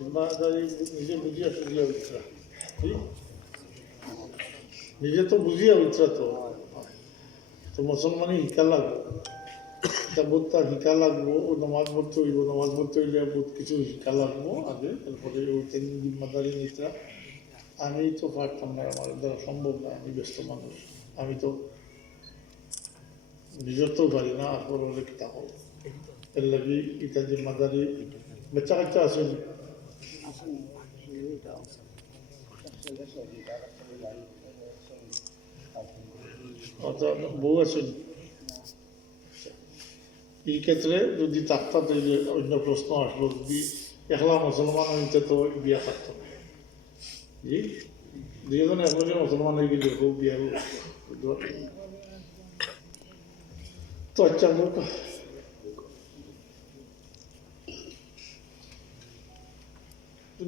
জিম্মাদারি নিজে বুঝিয়া সুঝিয়া উঠরা, ঠিক নিজে তো বুঝিয়া উঠরা তো মুসলমানই শিকা লাগবো, এটা বোধটা শিকা লাগবো, ও নমাজ পড়তে হইব, নমাজ পড়তে হইলে বোধ কিছু শিকা লাগবো আগে, তারপরে ওইটাই জিম্মাদারি নিতরা। আমি তো পারতাম না, আমার দ্বারা সম্ভব না, আমি ব্যস্ত মানুষ, আমি তো নিজের তো পারি না, আর ওরে কিতা হল এর লাগি এটা জিম্মাদারি বেচা কাচ্চা আসেন বউ আছেন। এই ক্ষেত্রে যদি থাকতো তাহলে অন্য প্রশ্ন আসলো, যদি একলা মুসলমান হইতে তো বিয়া থাকতো না, জি দুজন একলগে মুসলমান হয়ে গেলে খুব বিয়া তো আচ্ছা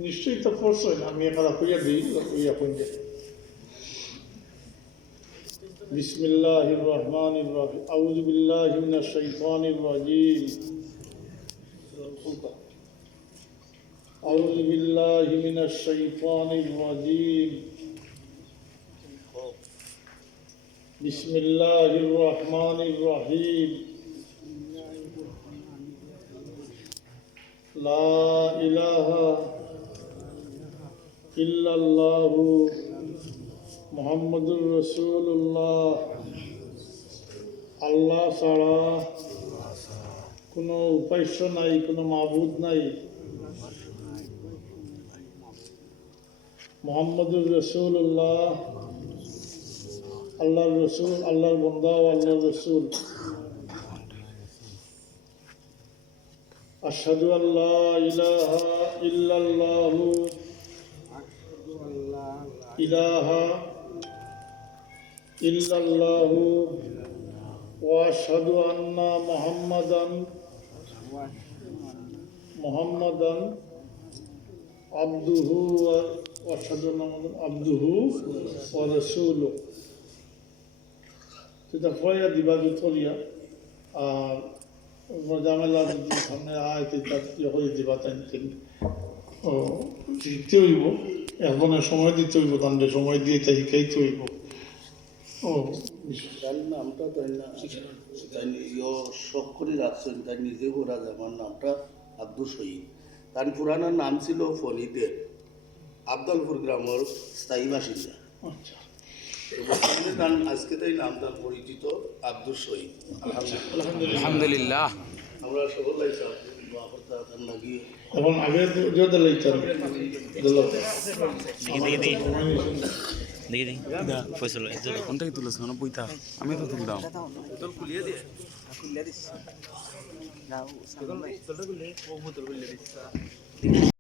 নিশ্চয়ই তো করছেন, আমি এখানে কইয়া দিই কইয়া কইয়া বিসমিল্লাহির রহমানির রহিম আউযু বিল্লাহি মিনাশ শাইতানির রাজিম আউযু বিল্লাহি মিনাশ শাইতানির রাজিম বিসমিল্লাহির রহমানির রহিম লা ইলাহা ইল্লাল্লাহু মুহাম্মাদুর রাসূলুল্লাহ। আল্লাহ ছাড়া কোনো উপাস্য নাই, কোনো মাবুদ নাই। মুহাম্মাদুর রাসূলুল্লাহ আল্লাহর রসুল, আল্লাহর বান্দা ও আল্লাহর রসুল। আশহাদু আল্লা ইলাহা ইল্লাল্লাহু ইলাহা ইল্লাল্লাহু ওয়া আশহাদু আন্না মুহাম্মাদান আবদুহু ওয়া আশহাদু আন্না মুহাম্মাদান আবদুহু ওয়া রাসূলুহু। সেটা ফয়া দিবা জুতলিয়া আর জামেলা সামনে আয়তে হয়ে দিবা তাই দিতে হইব, একজনের সময় দিতে হইব, তান্ডে সময় দিয়ে তাই শিখাইতে হইব। নামটা তাই না তাই শখ করে রাখছেন, তাই নিজে করা যায়। আমার নামটা আব্দুল শহীদ, তার পুরানো নাম ছিল ফরিদের, আবদলপুর গ্রামের স্থায়ী বাসিন্দা। আচ্ছা আজকে তাই নাম তার পরিচিত আব্দুল শহীদ। আলহামদুলিল্লাহ। আমরা সকলে লাগিয়ে এখন আগে যদি লাইতাম দেখি ফয়সাল কোন থেকে তুলেছ না বইটা, আমি তো তুললাম।